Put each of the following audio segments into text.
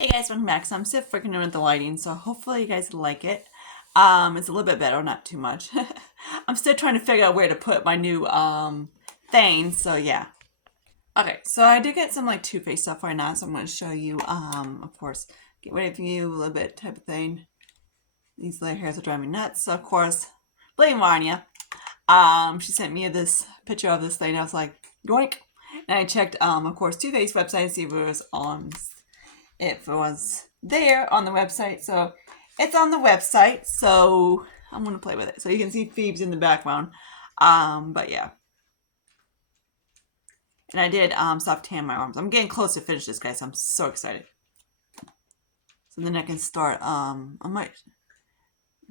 Hey guys, welcome back. So I'm still freaking out with the lighting, so hopefully you guys like it. It's a little bit better, not too much. I'm still trying to figure out where to put my new thing, so yeah. Okay, so I did get some like Too Faced stuff right now, so I'm gonna show you of course, get rid of you a little bit type of thing. These little hairs are driving me nuts. So of course, blame Vanya. She sent me this picture of this thing. I was like, yoink. And I checked of course Too Faced website to see if it was there on the website. So it's on the website. So I'm gonna play with it. So you can see Phoebe's in the background. But yeah. And I did soft tan my arms. I'm getting close to finish this, guys. So I'm so excited. So then I can start. I might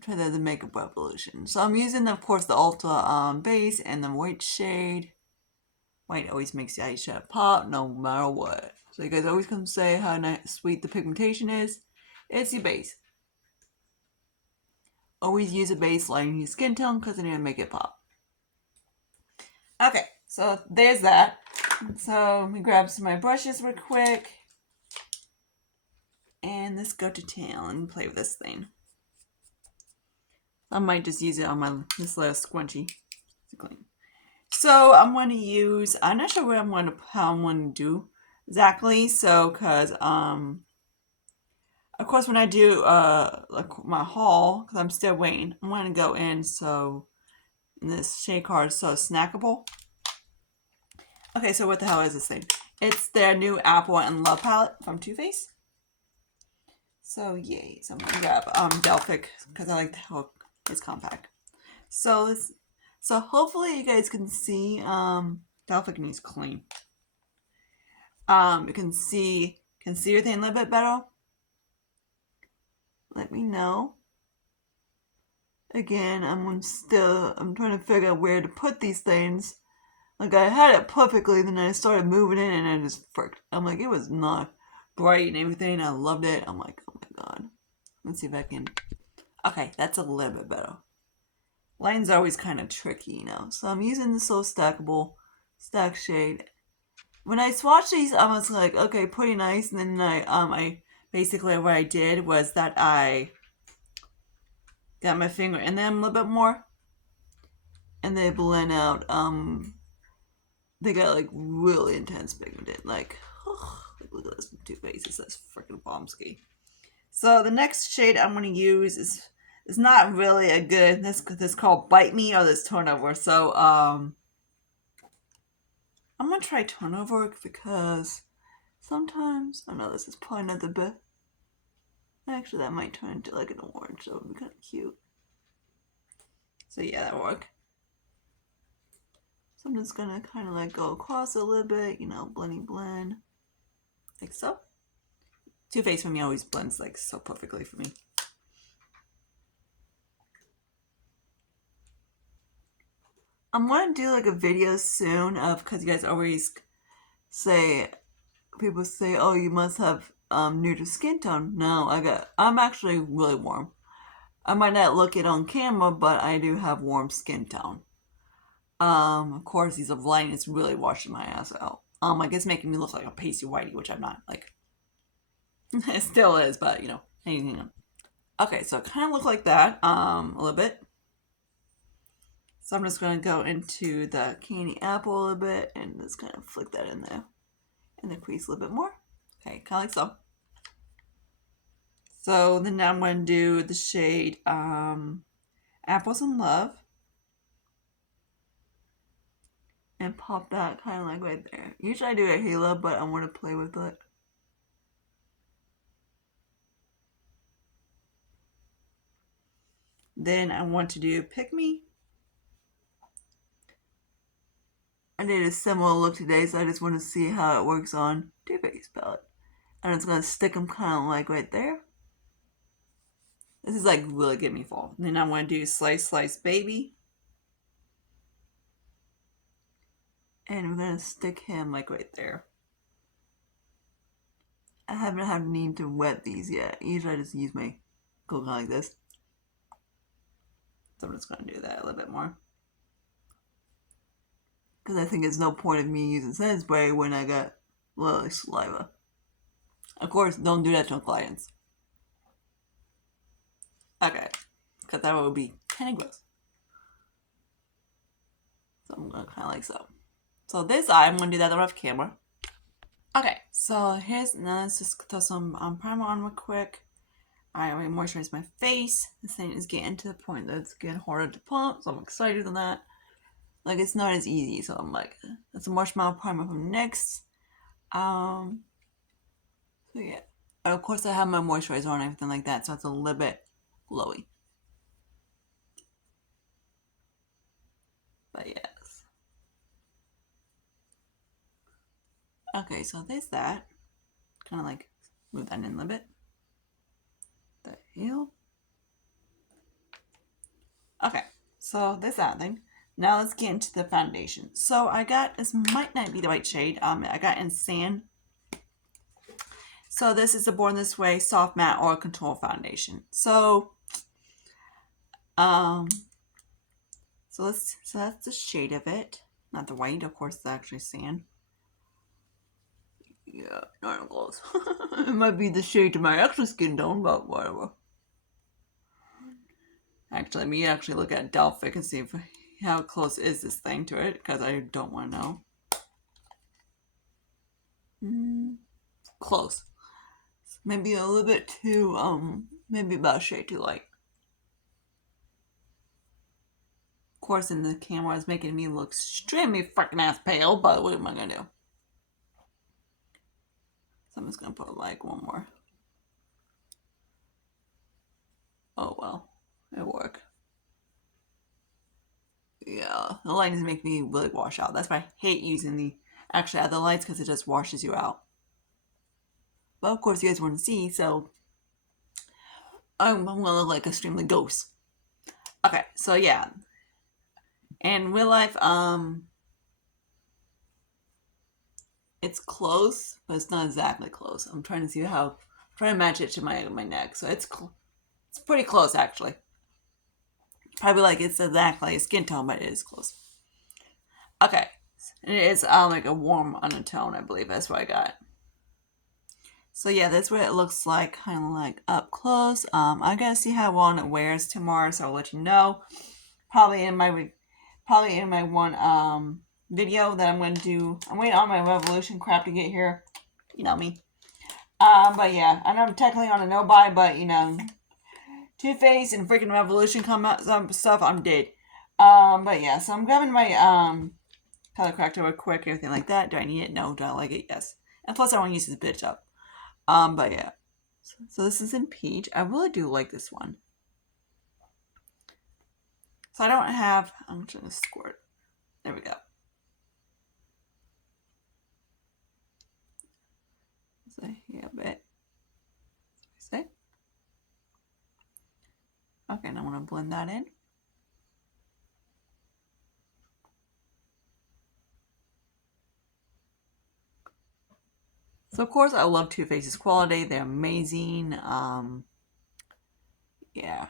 try the Makeup Revolution. So I'm using, of course, the Ulta base and the white shade. White always makes the eyeshadow pop, no matter what. So you guys always come say how nice, sweet the pigmentation is. It's your base. Always use a base lighting your skin tone because it'll make it pop. Okay, so there's that. So let me grab some of my brushes real quick. And let's go to town and play with this thing. I might just use it on this little squunchy to clean. So I'm going to use, I'm not sure how I'm going to do exactly. So, because, of course, when I do, like my haul, because I'm still waiting, I'm going to go in, so, this shade card is so snackable. Okay, so what the hell is this thing? It's their new Apple and Love palette from Too Faced. So, yay. So I'm going to grab, Delphic, because I like how it's compact. So, hopefully you guys can see, Delphic needs clean. You can see your thing a little bit better. Let me know. Again, I'm trying to figure out where to put these things. Like, I had it perfectly, then I started moving it and I just fricked. I'm like, it was not bright and everything. I loved it. I'm like, oh my god. Let's see if I can. Okay, that's a little bit better. Line's always kind of tricky, you know. So I'm using the So Stackable stack shade. When I swatched these, I was like, okay, pretty nice. And then I basically what I did was that I got my finger in them a little bit more, and they blend out. They got like really intense pigmented. Like, oh, look at this Too Faced. That's freaking bombski. So the next shade I'm gonna use is not really a good. This called Bite Me or this Turnover. So I'm gonna try Turnover because sometimes I know this is probably not the best. Actually, that might turn into like an orange, so it would be kind of cute. So yeah, that'll work. So I'm just gonna kind of like go across a little bit, you know, blend, like so. Too Faced for me always blends like so perfectly for me. I'm gonna do like a video soon of, because you guys always say, people say, oh, you must have neutral skin tone. No, I'm actually really warm. I might not look it on camera, but I do have warm skin tone. Of course, these are lighting. It's really washing my ass out. Like it's making me look like a pasty whitey, which I'm not. Like, it still is, but you know, anything. Okay, so it kind of look like that, a little bit. So I'm just gonna go into the candy apple a little bit and just kind of flick that in there, in the crease a little bit more. Okay, kind of like so. So then now I'm gonna do the shade Apples in Love. And pop that kind of like right there. Usually I do a halo, but I want to play with it. Then I want to do Pick Me. I did a similar look today, so I just want to see how it works on Too Faced palette. And it's going to stick them kind of like right there. This is like really getting me fall. Then I want to do Slice Baby. And we're going to stick him like right there. I haven't had a need to wet these yet. Usually I just use my coconut like this. So I'm just going to do that a little bit more. Because I think there's no point of me using setting spray when I got little saliva. Of course, don't do that to clients. Okay, because that would be kind of gross. So I'm gonna kind of like so. So this eye, I'm gonna do that off camera. Okay, so here's, now let's just throw some primer on real quick. I already moisturized my face. This thing is getting to the point that it's getting harder to pump, so I'm excited on that. Like, it's not as easy, so I'm like, that's a marshmallow primer from NYX. So yeah. And of course I have my moisturizer on and everything like that, so it's a little bit glowy. But yes. Okay, so there's that. Kind of like move that in a little bit. The hell? Okay, so there's that thing. Now let's get into the foundation. So I got, this might not be the right shade. I got in Sand. So this is the Born This Way Soft Matte Oil Control Foundation. So that's the shade of it. Not the white, of course, it's actually sand. Yeah, not even close. It might be the shade to my actual skin tone, but whatever. Actually, let me actually look at Delphic and see if, how close is this thing to it, because I don't want to know. Close. Maybe a little bit too, maybe about a shade too light. Of course, in the camera, it's making me look extremely freaking ass pale, but what am I gonna do? So I'm just gonna put like one more. Oh well, it'll work. Yeah, the lighting make me really wash out. That's why I hate using the actually other lights, because it just washes you out. But of course, you guys want to see, so I'm gonna look like extremely ghost. Okay, so yeah, in real life, it's close, but it's not exactly close. I'm trying to see how, I'm trying to match it to my neck, so it's pretty close actually. Probably like it's exactly a skin tone, but it is close. Okay, and it is like a warm undertone, I believe. That's what I got. So yeah, that's what it looks like, kind of like up close. I gotta see how well it wears tomorrow, so I'll let you know. Probably in my one video that I'm gonna do. I'm waiting on my Revolution crap to get here. You know me. But yeah, I know I'm technically on a no buy, but you know, Too Faced and freaking Revolution come out some stuff, I'm dead. But yeah, so I'm grabbing my color corrector real quick, everything like that. Do I need it? No. Do I like it? Yes. And plus, I want to use this bitch up. But yeah. So this is in peach. I really do like this one. So I don't have, I'm just gonna squirt. There we go. So yeah, a bit. See? Okay, now I'm gonna blend that in. So of course I love Too Faced's quality. They're amazing. Yeah.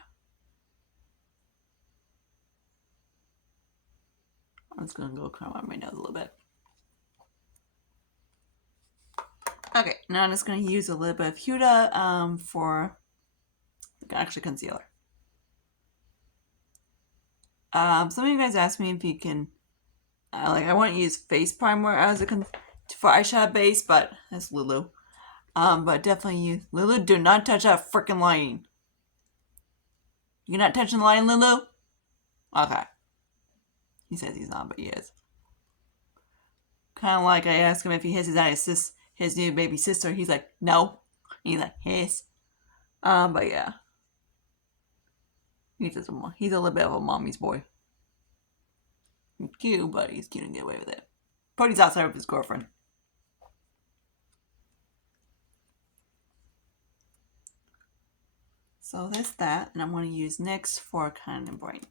I'm just gonna go kind of on my nose a little bit. Okay, now I'm just gonna use a little bit of Huda for actually concealer. Some of you guys asked me if you can, like, I want to use face primer as a for eyeshadow base, but that's Lulu. But definitely use Lulu. Do not touch that freaking lighting. You're not touching the lighting, Lulu? Okay. He says he's not, but he is. Kind of like I asked him if he hisses at his new baby sister. He's like, no. He's like, hiss. But yeah. He's a little bit of a mommy's boy. He's cute, but he's cute and get away with it. But he's outside with his girlfriend. So that's that, and I'm going to use NYX for kind of bright.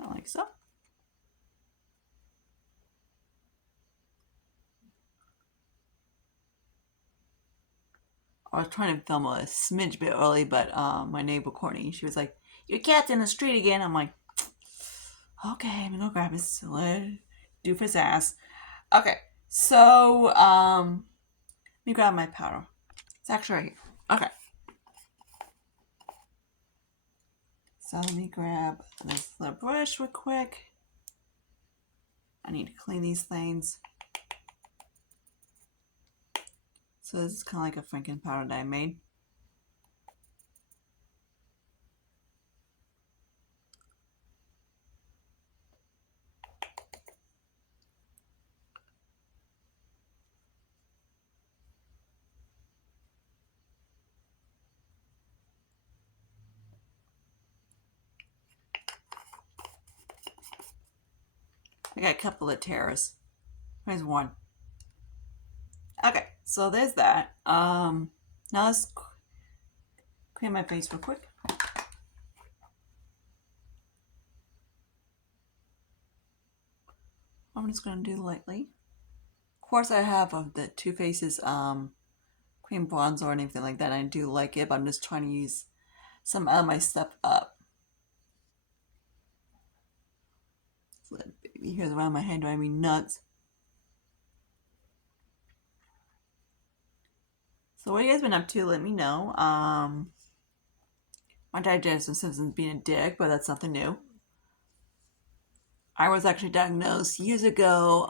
Like so. I was trying to film a smidge bit early, but my neighbor Courtney, she was like, "Your cat's in the street again." I'm like, "Okay, I'm gonna grab his. Do doofus ass. Okay, so let me grab my powder. It's actually right here. Okay. So let me grab this little brush real quick. I need to clean these things. So this is kind of like a Franken powder that I made. I got a couple of tears. Here's one. Okay, so there's that. Now let's clean my face real quick. I'm just gonna do lightly. Of course, I have the Too Faced's cream bronzer or anything like that. I do like it, but I'm just trying to use some of my stuff up. So that baby hairs around my head driving me nuts. So what have you guys been up to? Let me know. My dad Jason Simpson's being a dick, but that's nothing new. I was actually diagnosed years ago.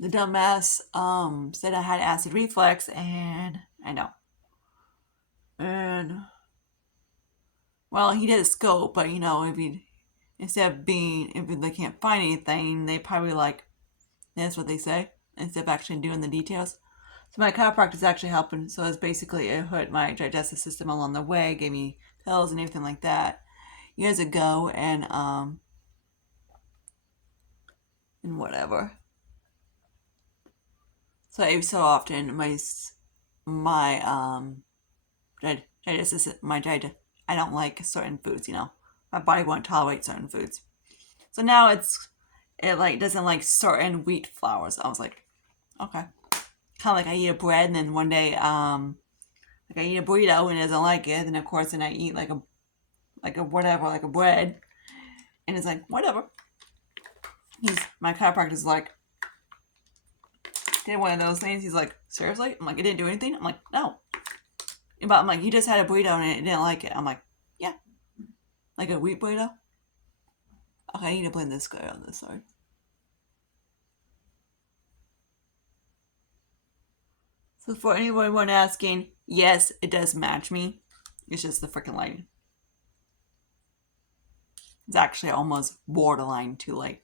The dumbass said I had acid reflux, and I know. And well, he did a scope, but you know, if they can't find anything, they probably like, that's what they say, instead of actually doing the details. So my chiropractor is actually helping. So it's basically, it hurt my digestive system along the way, gave me pills and everything like that years ago, and whatever. So every so often, my I don't like certain foods. You know, my body won't tolerate certain foods. So now it like doesn't like certain wheat flours. I was like, okay, kind of like I eat a bread, and then one day like I eat a burrito and it doesn't like it, and of course then I eat like a whatever, like a bread, and it's like whatever. My chiropractor's like, did one of those things. He's like, seriously? I'm like, it didn't do anything. I'm like, no. But I'm like, you just had a burrito and it didn't like it. I'm like, yeah, like a wheat burrito. Okay, I need to blend this guy on this side. So for anyone asking, yes, it does match me. It's just the freaking lighting. It's actually almost borderline too late.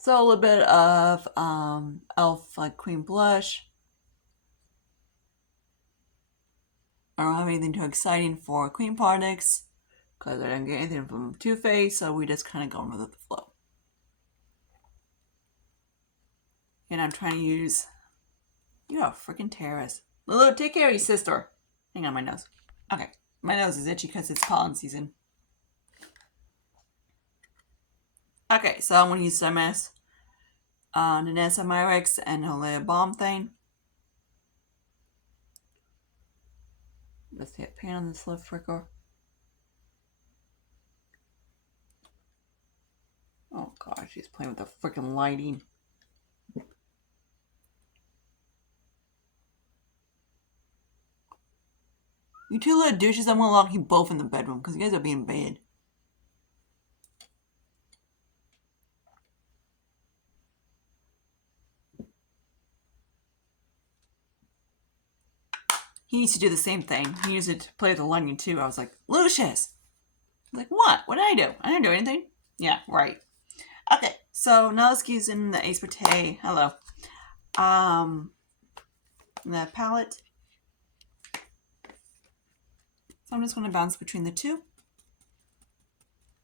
So a little bit of e.l.f. cream blush. I don't have anything too exciting for cream products because I didn't get anything from Too Faced, so we just kind of going with the flow. And I'm trying to use, you're a freaking terrorist. Lulu, take care of your sister. Hang on, my nose. Okay, my nose is itchy because it's pollen season. Okay, so I'm going to use some Niacinamide and Olea Balm thing. Just hit pan on this little fricker. Oh gosh, she's playing with the freaking lighting. You two little douches, I'm gonna lock you both in the bedroom because you guys are being bad. He used to do the same thing. He used to play with the lighting too. I was like, Lucius! I was like, what? What did I do? I didn't do anything. Yeah, right. Okay, so now let's use in the Ace Brute. Hello. The palette. So I'm just going to bounce between the two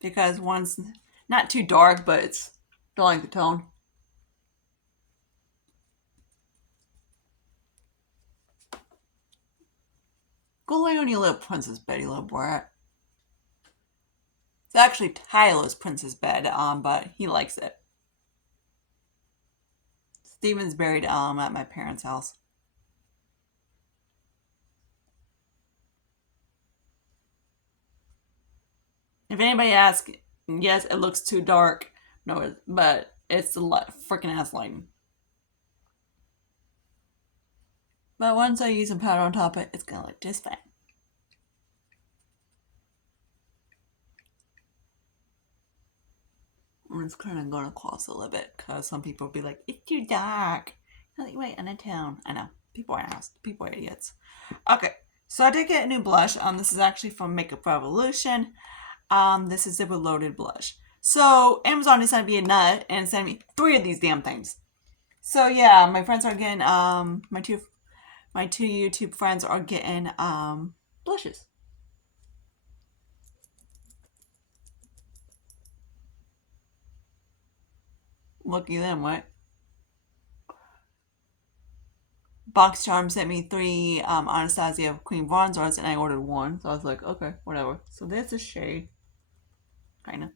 because one's not too dark, but it's dulling the tone. Go lay on your little princess bed, you little brat. It's actually Tyler's princess bed, but he likes it. Steven's buried at my parents' house. If anybody asks, yes, it looks too dark. No, but it's a freaking ass lighting. But once I use some powder on top of it, it's gonna look just fine. And it's kind of going across a little bit because some people will be like, it's too dark. Wait, in a town. I know. People are people are idiots. Okay, so I did get a new blush. This is actually from Makeup Revolution. This is the Reloaded blush. So Amazon decided to be a nut and send me 3 of these damn things. So yeah, my friends are getting my two YouTube friends are getting blushes. Lucky them, what? Box Charm sent me 3 Anastasia Queen bronzers, and I ordered 1, so I was like, okay, whatever. So there's a shade, kind of.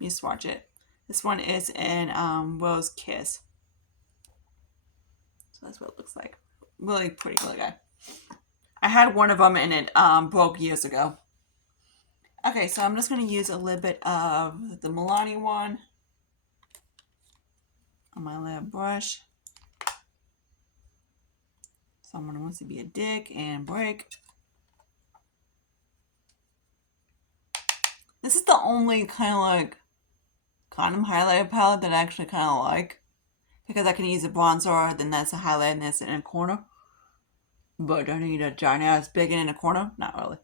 You swatch it. This one is in Rose Kiss. So that's what it looks like. Really pretty little guy. I had one of them and it broke years ago. Okay, so I'm just going to use a little bit of the Milani one on my little brush. Someone wants to be a dick and break. This is the only kind of like condom highlighter palette that I actually kind of like. Because I can use a bronzer, then that's a highlight, and that's in a corner. But do I need a giant ass big in a corner? Not really.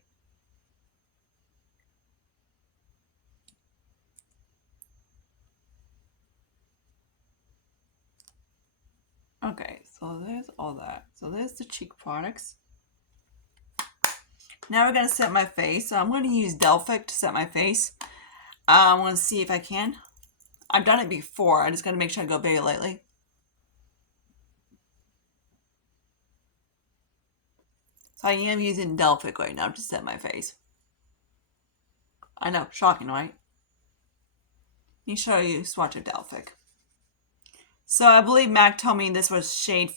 Okay, so there's all that. So there's the cheek products. Now we're going to set my face. So I'm going to use Delphic to set my face. I want to see if I can. I've done it before. I just got to make sure I go very lightly. So I am using Delphic right now to set my face. I know, shocking, right? Let me show you a swatch of Delphic. So I believe Mac told me this was shade,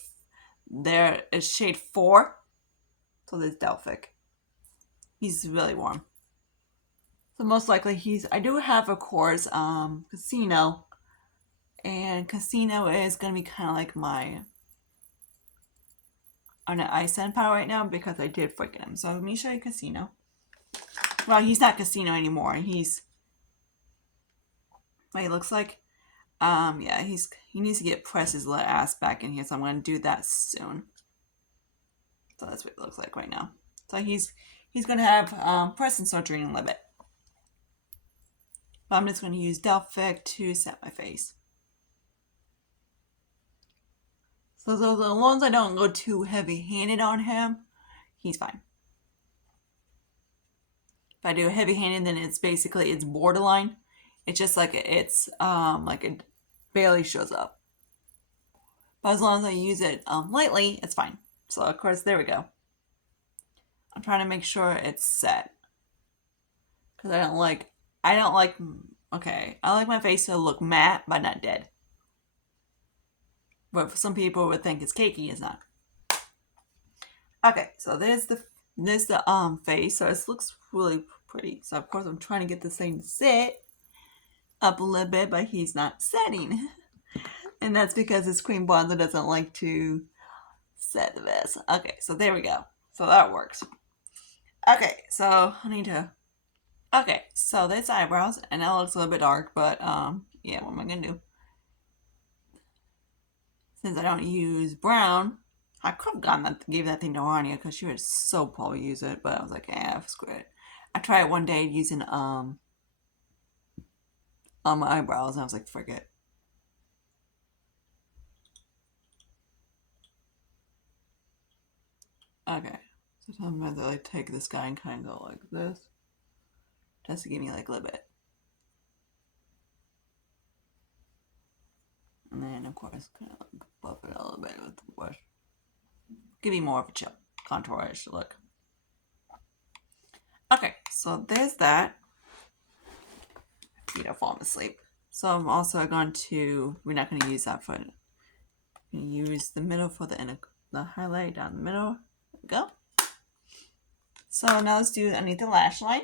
there is shade 4. So there's Delphic. He's really warm. So most likely I do have, of course, Casino. And Casino is going to be kind of like my on an accent palette right now because I did forget him. So let me show you Casino. Well, he's not Casino anymore. He's what he looks like. Yeah, he needs to get Press's little ass back in here, so I'm gonna do that soon. So that's what it looks like right now. So he's gonna have Press and surgery in a little bit. But I'm just gonna use Delphic to set my face. So as long as I don't go too heavy-handed on him, he's fine. If I do heavy-handed, then it's borderline. It's just like like it barely shows up. But as long as I use it lightly, it's fine. So of course, there we go. I'm trying to make sure it's set because I don't like. Okay, I like my face to look matte but not dead. But for some people would think it's cakey, it's not. Okay, so there's the face. So it looks really pretty. So of course I'm trying to get this thing to sit up a little bit, but he's not setting. And that's because his cream bronzer doesn't like to set the best. Okay, so there we go. So that works. Okay, so I need to. Okay, so there's eyebrows, and that looks a little bit dark, but yeah, what am I gonna do? Since I don't use brown, I could have gave that thing to Anya because she would so probably use it, but I was like, screw it. I tried it one day using on my eyebrows, and I was like, forget. Okay, so sometimes I take this guy and kind of go like this, just to give me like a little bit. And then, of course, kind of buff it a little bit with the brush. Give me more of a chill, contour-ish look. Okay, so there's that. Falling asleep. So I'm also going to, we're not going to use that for it. I'm going to use the middle for the highlight down the middle. There we go. So now let's do underneath the lash line.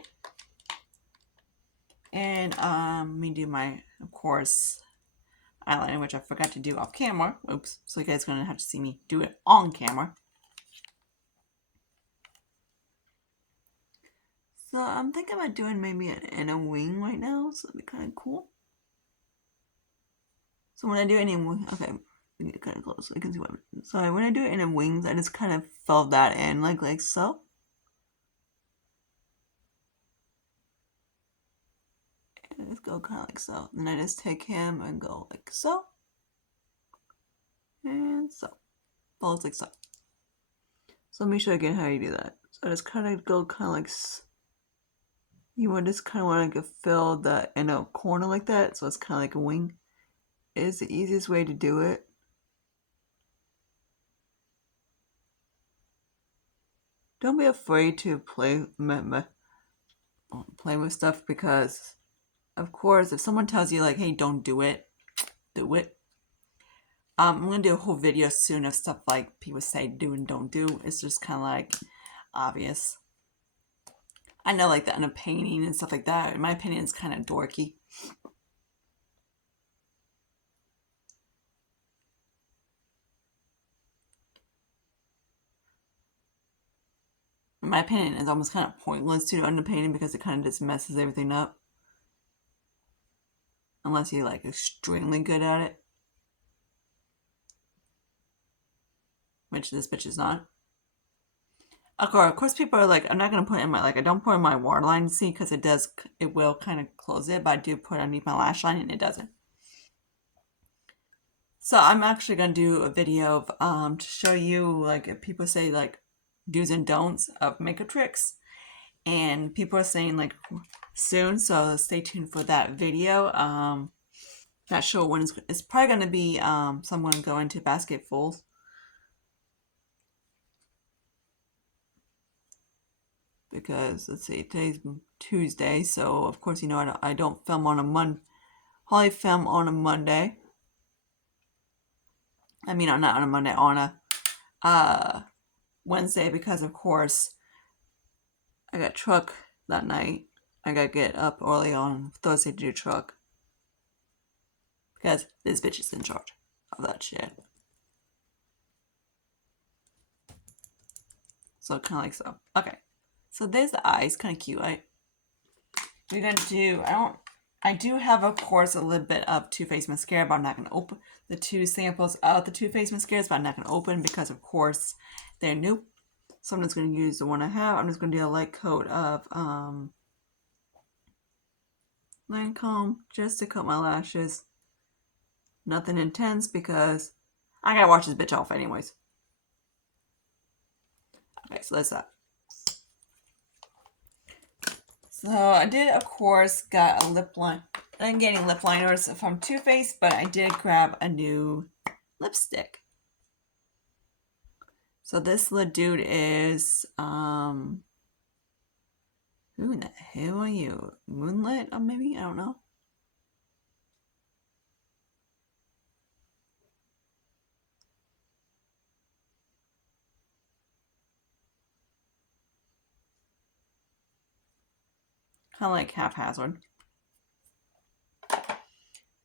And let me do my, of course, eyeliner, which I forgot to do off camera. Oops. So you guys are going to have to see me do it on camera. So I'm thinking about doing maybe an inner wing right now. So that'd be kind of cool. So when I do any wing, okay, we get kind of close so you can see what I'm doing. So when I do it in wings, I just kind of fill that in like so. And just go kind of like so. Then I just take him and go like so. And so. Follows like so. So let me show you again how you do that. So I just kind of go kind of like, you want just kind of want to fill the inner corner like that. So it's kind of like a wing. It is the easiest way to do it. Don't be afraid to play with stuff, because of course if someone tells you like, hey, don't do it, do it. I'm gonna do a whole video soon of stuff like people say do and don't do. It's just kind of like obvious. I know like the underpainting and stuff like that, in my opinion, is kind of dorky. In my opinion, it's almost kind of pointless to do underpainting because it kind of just messes everything up. Unless you're like extremely good at it. Which this bitch is not. Of course, people are like, I'm not gonna put in my, like, I don't put in my waterline, see, because it will kind of close it, but I do put it underneath my lash line and it doesn't. So I'm actually gonna do a video of to show you, like, if people say like do's and don'ts of makeup tricks, and people are saying like soon, so stay tuned for that video. Not sure when it's probably gonna be someone going to basketfuls. Because let's see, today's Tuesday, so of course I don't film on a hardly film on a Monday. I mean, not on a Monday, on a Wednesday, because of course I got truck that night. I gotta get up early on Thursday to do truck because this bitch is in charge of that shit. So kind of like so. Okay, so there's the eyes, kind of cute. We're gonna do. I do have, of course, a little bit of Too Faced mascara, but I'm not gonna open the two samples of the Too Faced mascaras, but I'm not gonna open because, of course, they're new. So I'm just gonna use the one I have. I'm just gonna do a light coat of Lancome just to coat my lashes. Nothing intense because I gotta wash this bitch off anyways. Okay, so that's that. So I did, of course, got a lip line. I'm getting lip liners from Too Faced, but I did grab a new lipstick. So this little dude is who in the hell are you? Moonlit? Or maybe? I don't know. Kind of like haphazard.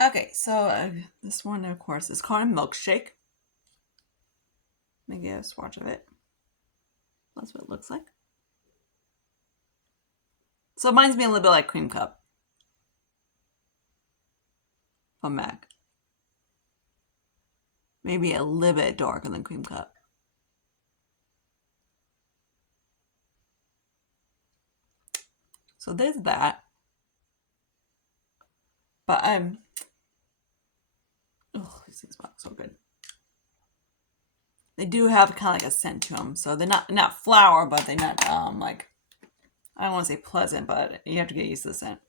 Okay, so this one, of course, is called a milkshake. Let me get a swatch of it. That's what it looks like. So it reminds me a little bit like Cream Cup from MAC. Maybe a little bit darker than Cream Cup. So there's that. But oh, these things smell so good. They do have kind of like a scent to them, so they're not flower, but they're not like, I don't want to say pleasant, but you have to get used to the scent.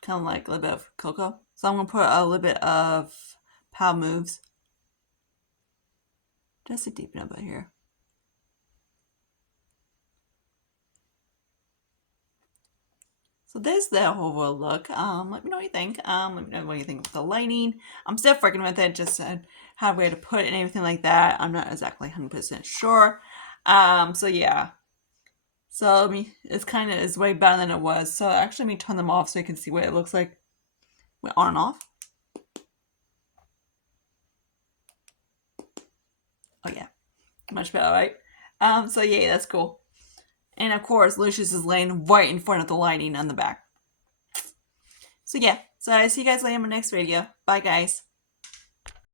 Kind of like a little bit of cocoa. So I'm gonna put a little bit of Power Moves just to deepen up here. So there's the overall look. Let me know what you think. Let me know what you think of the lighting. I'm still freaking with it, just how where to put it and everything like that. I'm not exactly 100% sure. So yeah. So it's kind of is way better than it was. So actually, let me turn them off so you can see what it looks like. Wait, on and off. Oh yeah, much better, right? So yeah, that's cool. And of course, Lucius is laying right in front of the lighting on the back. So yeah, so I see you guys later in my next video. Bye guys.